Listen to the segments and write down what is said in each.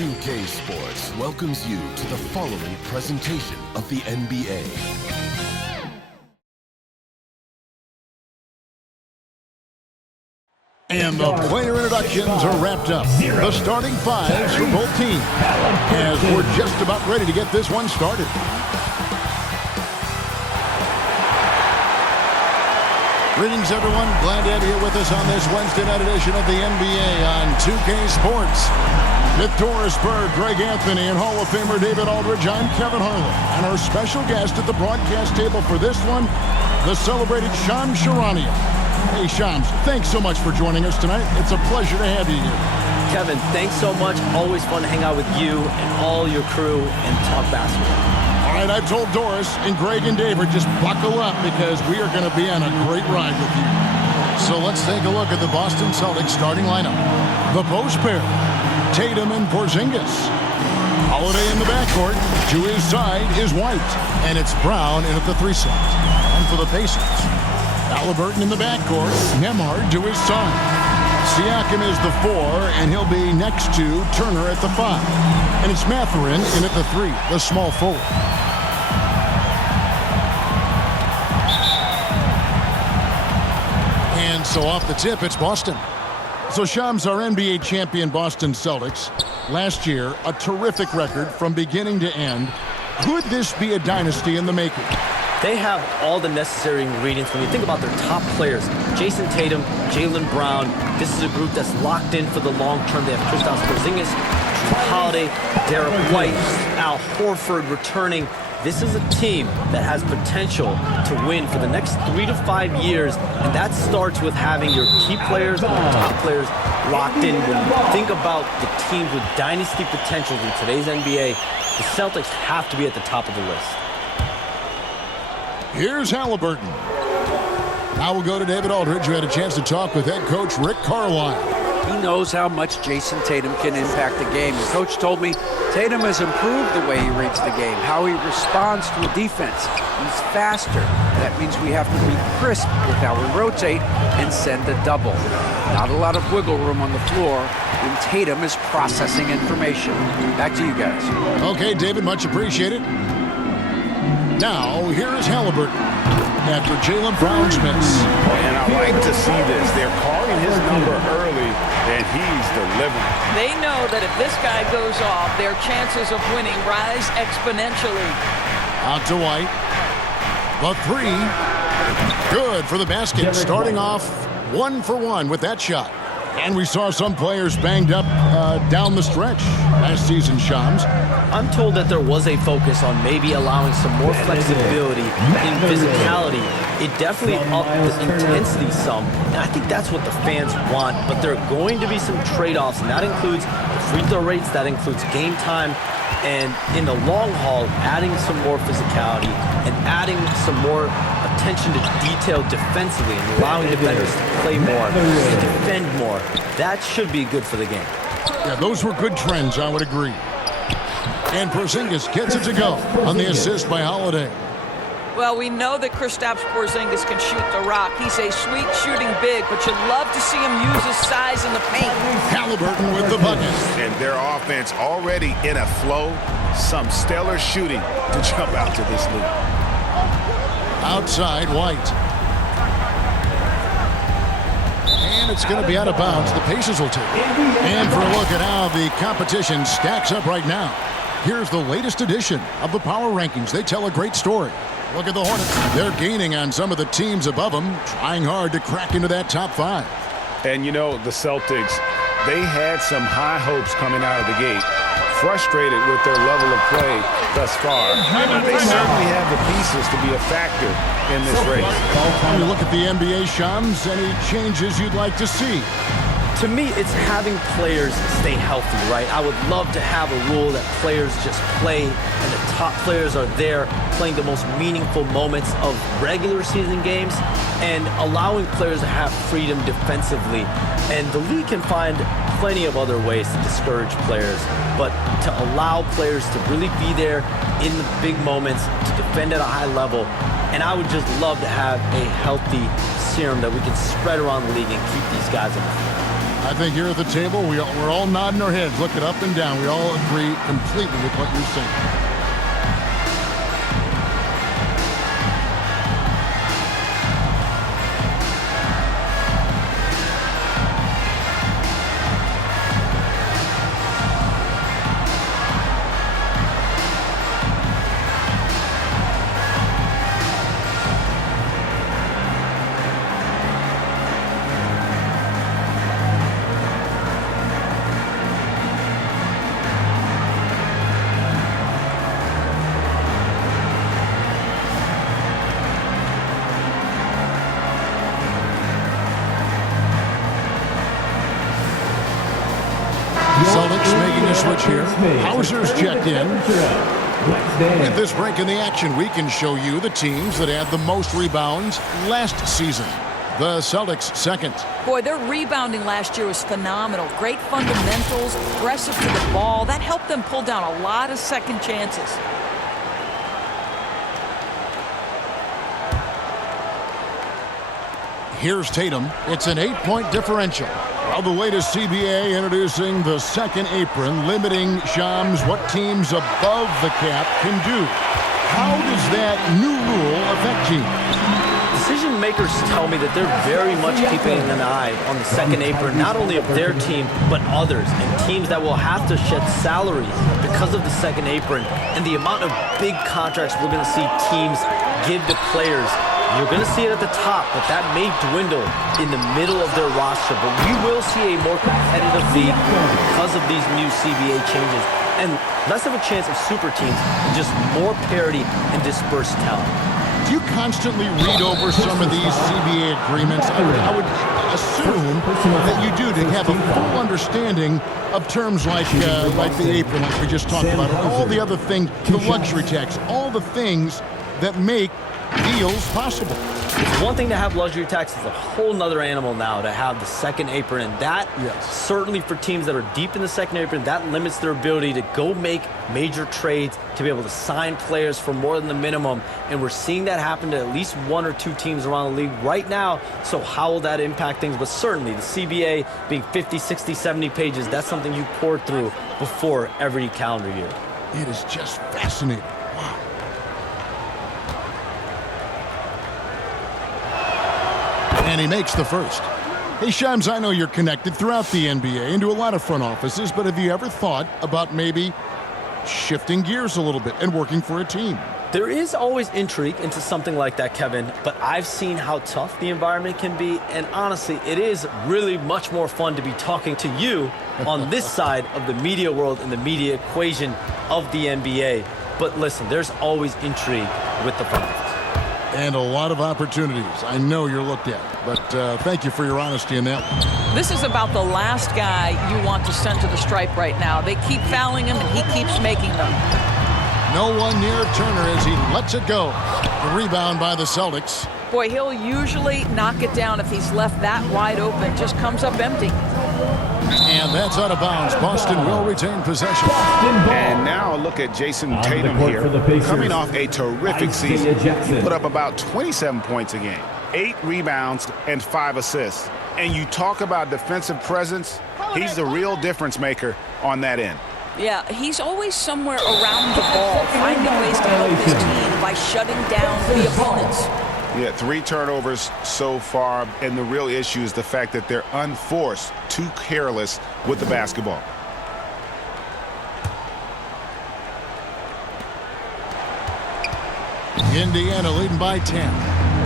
2K Sports welcomes you to the following presentation of the NBA. And the player introductions are wrapped up. The starting fives for both teams, as we're just about ready to get this one started. Greetings, everyone. Glad to have you here with us on this Wednesday night edition of the NBA on 2K Sports. With Doris Bird, Greg Anthony, and Hall of Famer David Aldridge, I'm Kevin Harlan. And our special guest at the broadcast table for this one, the celebrated Shams Charania. Hey, Shams, thanks so much for joining us tonight. It's a pleasure to have you here. Kevin, thanks so much. Always fun to hang out with you and all your crew and talk basketball. All right, I've told Doris and Greg and David, just buckle up because we are going to be on a great ride with you. So let's take a look at the Boston Celtics starting lineup. The post pair, Tatum and Porzingis. Holiday in the backcourt. To his side is White, and it's Brown in at the 3 slot. And for the Pacers, Halliburton in the backcourt, Nembhard to his side. Siakam is the 4, and he'll be next to Turner at the 5. And it's Mathurin in at the 3, the small forward. And so off the tip, it's Boston. So Shams, our NBA champion Boston Celtics, last year, a terrific record from beginning to end. Could this be a dynasty in the making? They have all the necessary ingredients when you think about their top players. Jason Tatum, Jaylen Brown. This is a group that's locked in for the long term. They have Kristaps Porzingis, Jrue Holiday, Derek White, Al Horford returning. This is a team that has potential to win for the next 3 to 5 years, and that starts with having your key players and your top players locked in. When you think about the teams with dynasty potential in today's NBA, the Celtics have to be at the top of the list. Here's Halliburton. Now we'll go to David Aldridge, who had a chance to talk with head coach Rick Carlisle. He knows how much Jason Tatum can impact the game. The coach told me Tatum has improved the way he reads the game, how he responds to a defense. He's faster. That means we have to be crisp with how we rotate and send a double. Not a lot of wiggle room on the floor when Tatum is processing information. Back to you guys. Okay, David, much appreciated. Now, here is Halliburton after Jaylen Brown's miss. And I like to see this. They're calling his number early, and he's delivering. They know that if this guy goes off, their chances of winning rise exponentially. Out to White. The 3. Good for the basket. Starting off 1 for 1 with that shot. And we saw some players banged up down the stretch last season, Shams. I'm told that there was a focus on maybe allowing some more flexibility in physicality. It definitely upped the intensity some, and I think that's what the fans want. But there are going to be some trade-offs, and that includes the free throw rates, that includes game time, and in the long haul, adding some more physicality and adding some more attention to detail defensively and allowing defenders to play more, to defend more. That should be good for the game. Yeah, those were good trends, I would agree. And Porzingis gets it to go on the assist by Holiday. Well, we know that Kristaps Porzingis can shoot the rock. He's a sweet shooting big, but you love to see him use his size in the paint. Halliburton with the bucket. And their offense already in a flow. Some stellar shooting to jump out to this league. Outside, White. And it's going to be out of bounds. The Pacers will take it. And for a look at how the competition stacks up right now, here's the latest edition of the Power Rankings. They tell a great story. Look at the Hornets. They're gaining on some of the teams above them, trying hard to crack into that top 5. And, you know, the Celtics, they had some high hopes coming out of the gate. Frustrated with their level of play thus far. But they certainly have the pieces to be a factor in this race. When you look at the NBA, Shams, any changes you'd like to see? To me, it's having players stay healthy, right? I would love to have a rule that players just play and the top players are there playing the most meaningful moments of regular season games and allowing players to have freedom defensively. And the league can find plenty of other ways to discourage players, but to allow players to really be there in the big moments, to defend at a high level. And I would just love to have a healthy serum that we can spread around the league and keep these guys in the field. I think here at the table, we're all nodding our heads, looking up and down. We all agree completely with what you're saying. Celtics making a switch here. Hauser's checked in. With this break in the action, we can show you the teams that had the most rebounds last season. The Celtics second. Boy, their rebounding last year was phenomenal. Great fundamentals, aggressive to the ball. That helped them pull down a lot of second chances. Here's Tatum. It's an 8-point differential. Well, the latest CBA introducing the second apron, limiting Shams what teams above the cap can do. How does that new rule affect teams? Decision makers tell me that they're very much keeping an eye on the second apron, not only of their team, but others, and teams that will have to shed salary because of the second apron and the amount of big contracts we're going to see teams give to players. You're going to see it at the top, but that may dwindle in the middle of their roster. But we will see a more competitive league because of these new CBA changes and less of a chance of super teams and just more parity and dispersed talent. Do you constantly read over some of these CBA agreements? I would assume that you do to have a full understanding of terms like the apron, like we just talked about, all the other things, the luxury tax, all the things that make deals possible. It's one thing to have luxury tax. It's a whole nother animal now to have the second apron, and that certainly for teams that are deep in the second apron, that limits their ability to go make major trades, to be able to sign players for more than the minimum, and we're seeing that happen to at least one or two teams around the league right now. So how will that impact things? But certainly the CBA being 50, 60, 70 pages, that's something you pour through before every calendar year. It is just fascinating. Wow. And he makes the first. Hey, Shams, I know you're connected throughout the NBA into a lot of front offices, but have you ever thought about maybe shifting gears a little bit and working for a team? There is always intrigue into something like that, Kevin, but I've seen how tough the environment can be, and honestly, it is really much more fun to be talking to you on this side of the media world and the media equation of the NBA. But listen, there's always intrigue with the front office. And a lot of opportunities I know you're looked at. But thank you for your honesty in that. This is about the last guy you want to send to the stripe right now. They keep fouling him, and he keeps making them. No one near Turner as he lets it go. The rebound by the Celtics. Boy, he'll usually knock it down if he's left that wide open. Just comes up empty. And that's out of bounds. Boston will retain possession. And now look at Jason Tatum here, coming off a terrific season. He put up about 27 points a game, 8 rebounds, and 5 assists. And you talk about defensive presence, he's the real difference maker on that end. Yeah, he's always somewhere around the ball, finding ways to help his team by shutting down the opponents. Yeah, 3 turnovers so far, and the real issue is the fact that they're unforced, too careless with the basketball. Indiana leading by 10.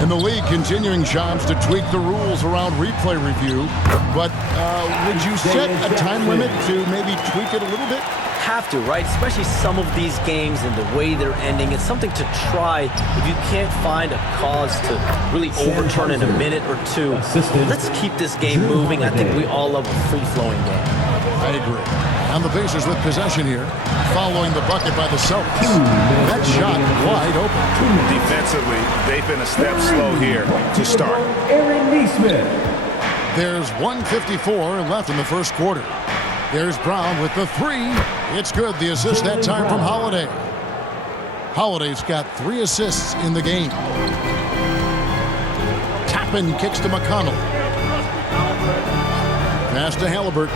And the league continuing, Shams, to tweak the rules around replay review. But would you set a time limit to maybe tweak it a little bit? Have to, right? Especially some of these games and the way they're ending. It's something to try if you can't find a cause to really overturn in a minute or two. Let's keep this game moving. I think we all love a free-flowing game. I agree. And the Pacers with possession here, following the bucket by the Celtics. That shot wide open. Defensively, they've been a step slow here to start. There's 1:54 left in the first quarter. There's Brown with the 3. It's good. The assist that time from Holiday. Holiday's got 3 assists in the game. Tappan kicks to McConnell. Pass to Halliburton.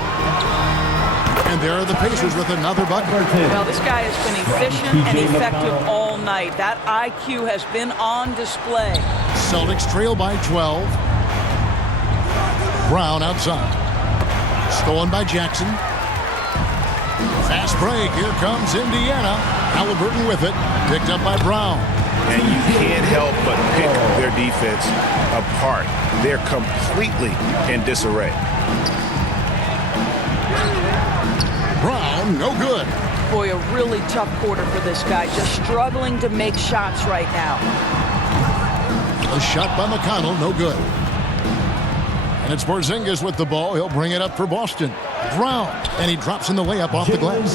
And there are the Pacers with another bucket. Well, this guy has been efficient and effective all night. That IQ has been on display. Celtics trail by 12. Brown outside. Stolen by Jackson. Fast break. Here comes Indiana. Halliburton with it. Picked up by Brown. And you can't help but pick their defense apart. They're completely in disarray. Brown, no good. Boy, a really tough quarter for this guy. Just struggling to make shots right now. A shot by McConnell, no good. And it's Porzingis with the ball. He'll bring it up for Boston. Brown, and he drops in the layup off the glass.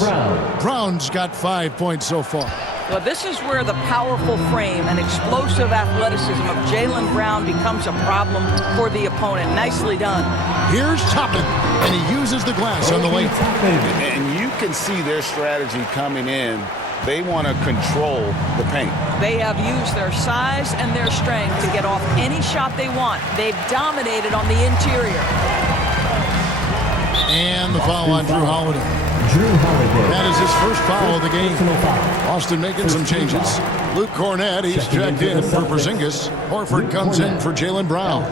Brown's got 5 points so far. Well, this is where the powerful frame and explosive athleticism of Jaylen Brown becomes a problem for the opponent. Nicely done. Here's Toppin, and he uses the glass on the layup. And you can see their strategy coming in. They want to control the paint. They have used their size and their strength to get off any shot they want. They've dominated on the interior. And the foul on Drew Holiday. That is his first foul of the game. Austin making some changes. Luke Cornett, he's checked in for Porzingis. Horford comes in for Jaylen Brown.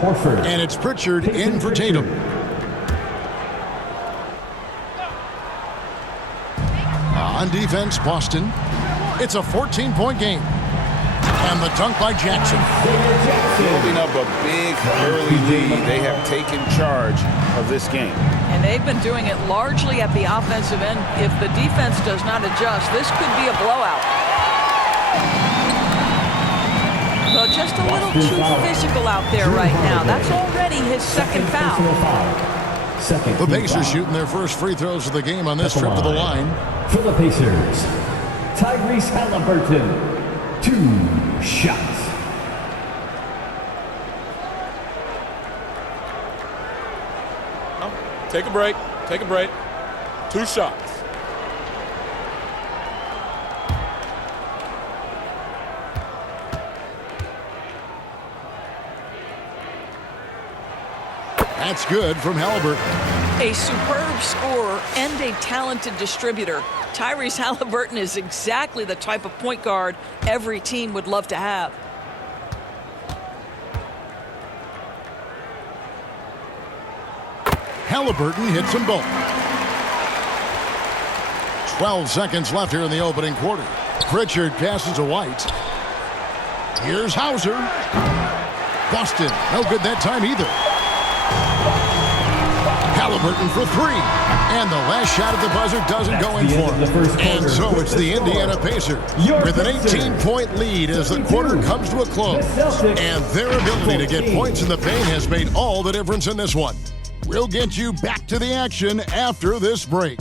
And it's Pritchard in for Tatum. On defense, Boston. It's a 14-point game. And the dunk by Jackson. Building up a big early lead. They have taken charge of this game. And they've been doing it largely at the offensive end. If the defense does not adjust, this could be a blowout. Well, just a little too physical out there right now. That's already his second foul. The Pacers shooting their first free throws of the game on this trip to the line. For the Pacers, Tyrese Halliburton, 2 shots. Take a break. Take a break. 2 shots. That's good from Halliburton. A superb scorer and a talented distributor. Tyrese Halliburton is exactly the type of point guard every team would love to have. Halliburton hits them both. 12 seconds left here in the opening quarter. Pritchard passes to White. Here's Hauser. Boston, no good that time either. Halliburton for 3. And the last shot at the buzzer doesn't go in for him. And so it's the Indiana Pacers with an 18-point lead as the quarter comes to a close. And their ability to get points in the paint has made all the difference in this one. We'll get you back to the action after this break.